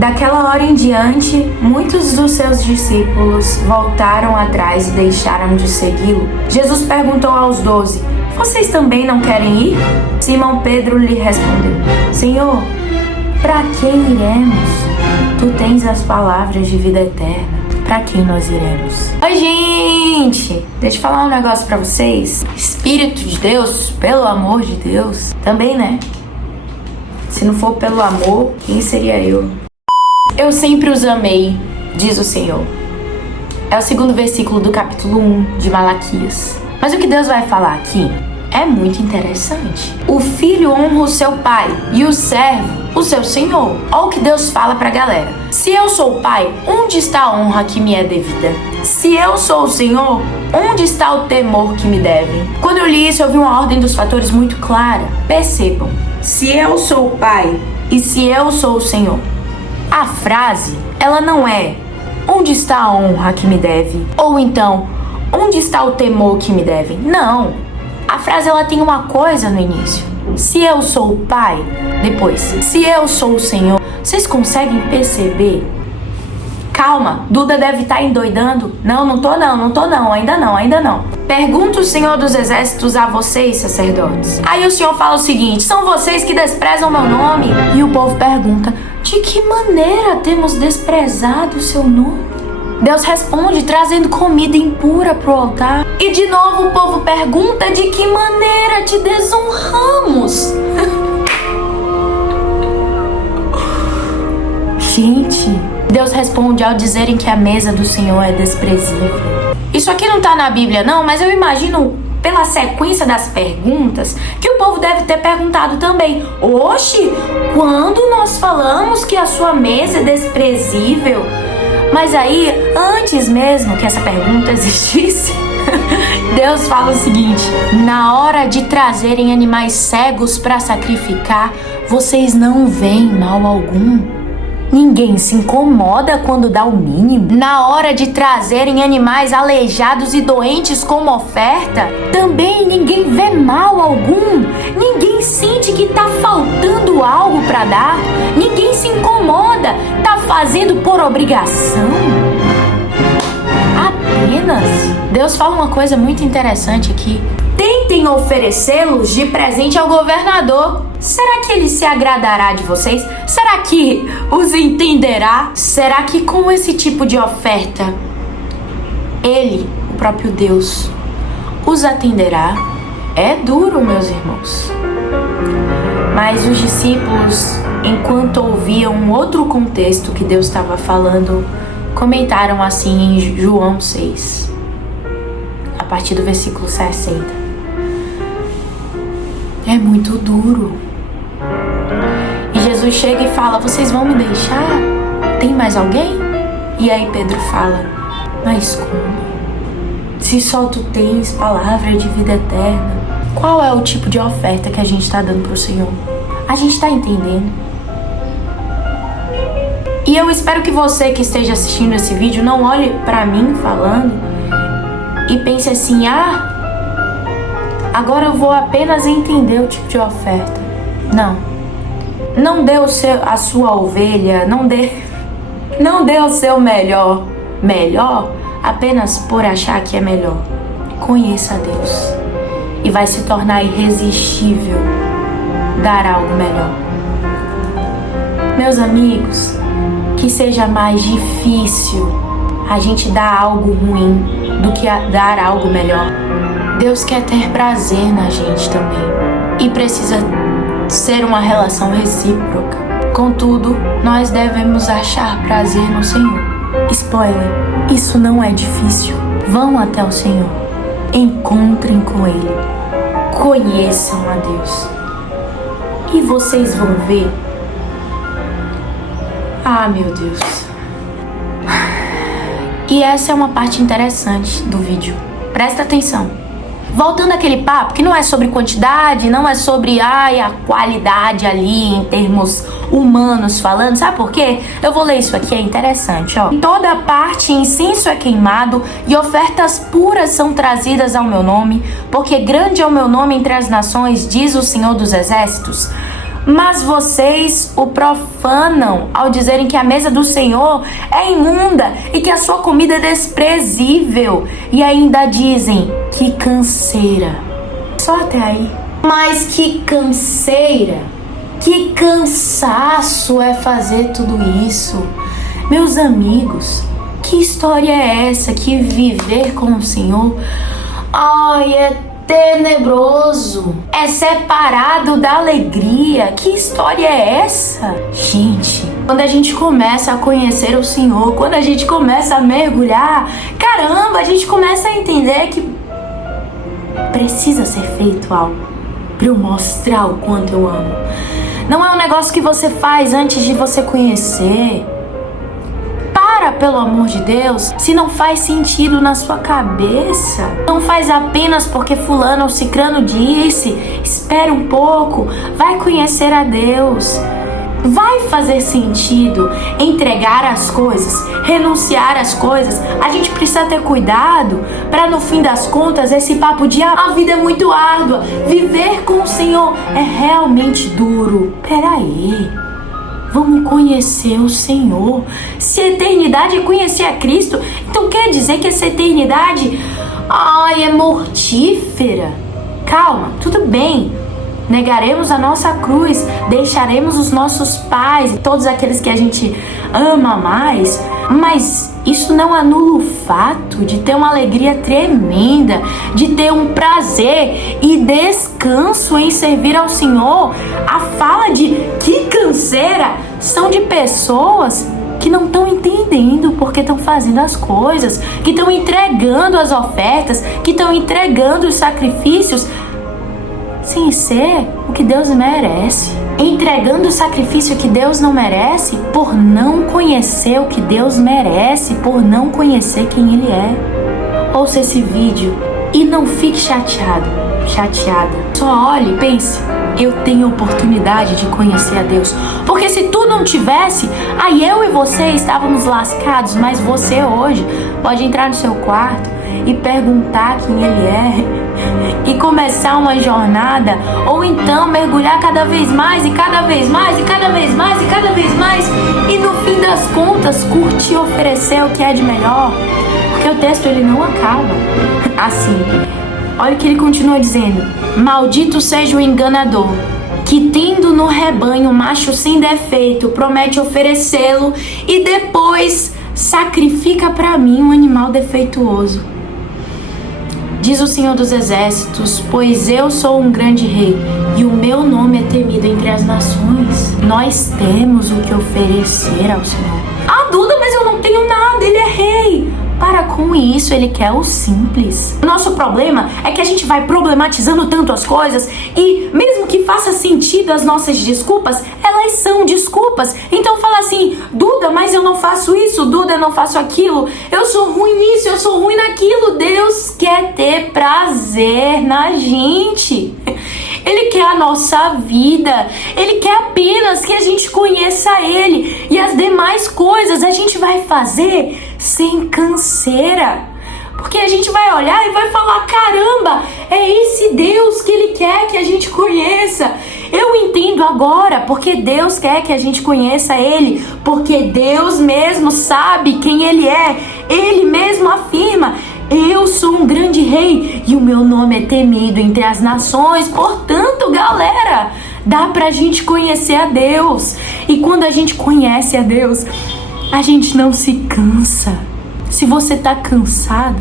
Daquela hora em diante, muitos dos seus discípulos voltaram atrás e deixaram de segui-lo. Jesus perguntou aos 12: vocês também não querem ir? Simão Pedro lhe respondeu: Senhor, para quem iremos? Tu tens as palavras de vida eterna. Para quem nós iremos? Oi, gente! Deixa eu falar um negócio pra vocês. Espírito de Deus, pelo amor de Deus, também, né? Se não for pelo amor, quem seria eu? Eu sempre os amei, diz o Senhor. É o 2º versículo do capítulo 1 de Malaquias. Mas o que Deus vai falar aqui é muito interessante. O filho honra o seu pai e o servo o seu senhor. Olha o que Deus fala pra galera. Se eu sou o pai, onde está a honra que me é devida? Se eu sou o senhor, onde está o temor que me devem? Quando eu li isso, eu vi uma ordem dos fatores muito clara. Percebam, se eu sou o pai e se eu sou o senhor. A frase, ela não é onde está a honra que me deve? Ou então, onde está o temor que me devem? Não. A frase, ela tem uma coisa no início. Se eu sou o pai, depois, se eu sou o Senhor. Vocês conseguem perceber? Calma, Duda deve estar endoidando. Não tô não, ainda não. Pergunta o Senhor dos Exércitos a vocês, sacerdotes. Aí o Senhor fala o seguinte: são vocês que desprezam meu nome? E o povo pergunta: de que maneira temos desprezado o seu nome? Deus responde trazendo comida impura pro altar. E de novo o povo pergunta: de que maneira te desonramos? Gente, Deus responde ao dizerem que a mesa do Senhor é desprezível. Isso aqui não tá na Bíblia não, mas eu imagino pela sequência das perguntas que o povo deve ter perguntado também: oxe, quando nós falamos que a sua mesa é desprezível? Mas aí, antes mesmo que essa pergunta existisse, Deus fala o seguinte: na hora de trazerem animais cegos para sacrificar, vocês não veem mal algum. Ninguém se incomoda quando dá o mínimo. Na hora de trazerem animais aleijados e doentes como oferta, também ninguém vê mal algum. Ninguém sente que tá faltando algo para dar. Ninguém se incomoda. Tá fazendo por obrigação. Apenas. Deus fala uma coisa muito interessante aqui. Tentem oferecê-los de presente ao governador. Será que ele se agradará de vocês? Será que os entenderá? Será que com esse tipo de oferta, ele, o próprio Deus, os atenderá? É duro, meus irmãos. Mas os discípulos, enquanto ouviam um outro contexto que Deus estava falando, comentaram assim em João 6, a partir do versículo 60. É muito duro. E Jesus chega e fala: vocês vão me deixar? Tem mais alguém? E aí Pedro fala: mas como? Se só tu tens palavra de vida eterna. Qual é o tipo de oferta que a gente está dando pro Senhor? A gente está entendendo? E eu espero que você que esteja assistindo esse vídeo não olhe pra mim falando e pense assim: agora eu vou apenas entender o tipo de oferta. Não dê a sua ovelha, não dê o seu melhor apenas por achar que é melhor. Conheça a Deus e vai se tornar irresistível dar algo melhor. Meus amigos, que seja mais difícil a gente dar algo ruim do que dar algo melhor. Deus quer ter prazer na gente também e precisa ser uma relação recíproca. Contudo, nós devemos achar prazer no Senhor. Spoiler, isso não é difícil. Vão até o Senhor, encontrem com Ele, conheçam a Deus e vocês vão ver. Meu Deus. E essa é uma parte interessante do vídeo. Presta atenção. Voltando àquele papo que não é sobre quantidade, não é sobre a qualidade ali em termos humanos falando. Sabe por quê? Eu vou ler isso aqui, é interessante, ó. Em toda parte incenso é queimado e ofertas puras são trazidas ao meu nome, porque grande é o meu nome entre as nações, diz o Senhor dos Exércitos. Mas vocês o profanam ao dizerem que a mesa do Senhor é imunda e que a sua comida é desprezível. E ainda dizem, que canseira. Só até aí. Mas que canseira, que cansaço é fazer tudo isso. Meus amigos, que história é essa que viver com o Senhor, ai, é tenebroso, é separado da alegria. Que história é essa? Gente, quando a gente começa a conhecer o Senhor, quando a gente começa a mergulhar, caramba, a gente começa a entender que precisa ser feito algo para eu mostrar o quanto eu amo. Não é um negócio que você faz antes de você conhecer. Pelo amor de Deus, se não faz sentido na sua cabeça, não faz apenas porque fulano ou cicrano disse. Espere um pouco, vai conhecer a Deus. Vai fazer sentido entregar as coisas, renunciar às coisas. A gente precisa ter cuidado para no fim das contas esse papo de a vida é muito árdua, viver com o Senhor é realmente duro. Peraí, vamos conhecer o Senhor. Se a eternidade é conhecer a Cristo, então quer dizer que essa eternidade é mortífera? Calma, tudo bem. Negaremos a nossa cruz, deixaremos os nossos pais e todos aqueles que a gente ama mais, mas isso não anula o fato de ter uma alegria tremenda, de ter um prazer e descanso em servir ao Senhor. A fala de que canseira são de pessoas que não estão entendendo porque estão fazendo as coisas, que estão entregando as ofertas, que estão entregando os sacrifícios sem ser o que Deus merece. Entregando o sacrifício que Deus não merece por não conhecer o que Deus merece, por não conhecer quem Ele é. Ouça esse vídeo e não fique chateada. Só olhe e pense, eu tenho oportunidade de conhecer a Deus. Porque se tu não tivesse, aí eu e você estávamos lascados, mas você hoje pode entrar no seu quarto e perguntar quem Ele é e começar uma jornada, ou então mergulhar cada vez mais e cada vez mais e cada vez mais e cada vez mais, e no fim das contas curtir e oferecer o que é de melhor. Porque o texto ele não acaba assim. Olha o que ele continua dizendo: maldito seja o enganador que, tendo no rebanho macho sem defeito, promete oferecê-lo e depois sacrifica para mim um animal defeituoso. Diz o Senhor dos Exércitos, pois eu sou um grande rei e o meu nome é temido entre as nações. Nós temos o que oferecer ao Senhor. Ah, Duda, mas eu não tenho nada, Ele é rei. Para com isso, Ele quer o simples. O nosso problema é que a gente vai problematizando tanto as coisas e mesmo que faça sentido as nossas desculpas, elas são desculpas. Então fala assim, Duda, mas eu não faço isso, Duda, eu não faço aquilo, eu sou ruim nisso, eu sou ruim naquilo. Deus quer ter prazer na gente. Ele quer a nossa vida. Ele quer apenas que a gente conheça Ele. E as demais coisas a gente vai fazer sem canseira. Porque a gente vai olhar e vai falar, caramba, é esse Deus que Ele quer que a gente conheça. Eu entendo agora porque Deus quer que a gente conheça Ele. Porque Deus mesmo sabe quem Ele é. Ele mesmo afirma, eu sou um grande rei e o meu nome é temido entre as nações. Portanto, galera, dá pra gente conhecer a Deus. E quando a gente conhece a Deus, a gente não se cansa. Se você tá cansado,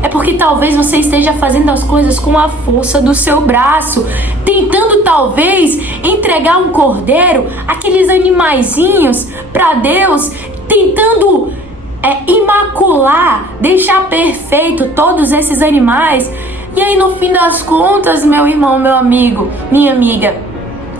é porque talvez você esteja fazendo as coisas com a força do seu braço, tentando talvez entregar um cordeiro, aqueles animaizinhos pra Deus, tentando imacular, deixar perfeito todos esses animais. E aí no fim das contas, meu irmão, meu amigo, minha amiga,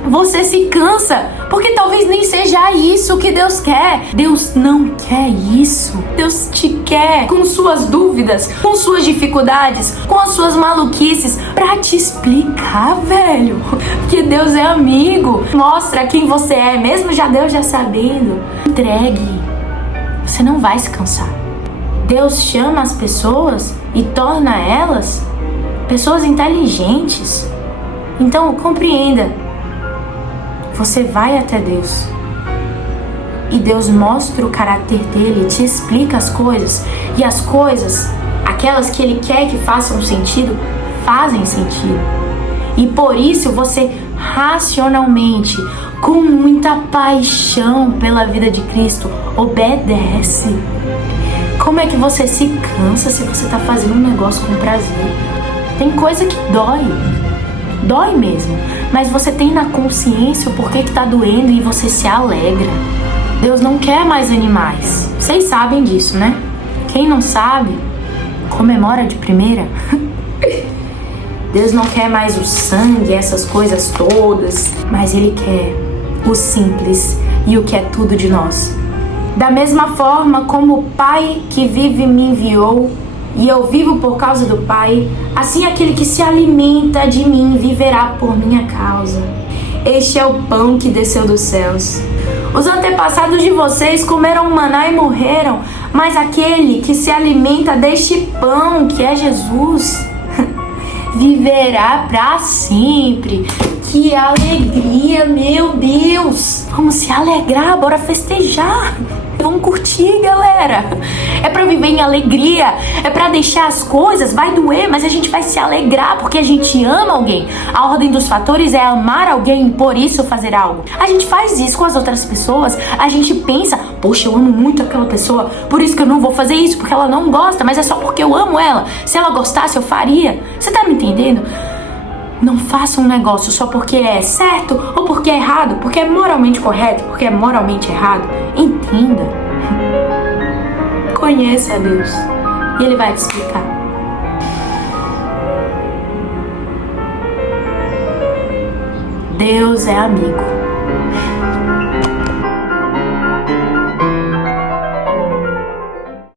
você se cansa, porque talvez nem seja isso que Deus quer. Deus não quer isso. Deus te quer com suas dúvidas, com suas dificuldades, com as suas maluquices, pra te explicar, velho. Porque Deus é amigo. Mostra quem você é, mesmo Deus já sabendo. Entregue. Você não vai se cansar. Deus chama as pessoas e torna elas pessoas inteligentes. Então compreenda, você vai até Deus. E Deus mostra o caráter dele, te explica as coisas. E as coisas, aquelas que ele quer que façam sentido, fazem sentido. E por isso você racionalmente, com muita paixão pela vida de Cristo, obedece. Como é que você se cansa se você está fazendo um negócio com prazer? Tem coisa que dói. Dói mesmo. Mas você tem na consciência o porquê que está doendo e você se alegra. Deus não quer mais animais. Vocês sabem disso, né? Quem não sabe, comemora de primeira. Deus não quer mais o sangue, essas coisas todas, mas Ele quer o simples e o que é tudo de nós. Da mesma forma como o Pai que vive me enviou e eu vivo por causa do Pai, assim aquele que se alimenta de mim viverá por minha causa. Este é o pão que desceu dos céus. Os antepassados de vocês comeram maná e morreram, mas aquele que se alimenta deste pão, que é Jesus, viverá para sempre. Que alegria, meu Deus! Vamos se alegrar, bora festejar! Vamos curtir, galera! É pra viver em alegria, é pra deixar as coisas, vai doer, mas a gente vai se alegrar porque a gente ama alguém. A ordem dos fatores é amar alguém e por isso fazer algo. A gente faz isso com as outras pessoas, a gente pensa, poxa, eu amo muito aquela pessoa, por isso que eu não vou fazer isso, porque ela não gosta, mas é só porque eu amo ela. Se ela gostasse, eu faria. Você tá me entendendo? Não faça um negócio só porque é certo ou porque é errado, porque é moralmente correto, porque é moralmente errado. Entenda. Conheça a Deus e Ele vai te explicar. Deus é amigo.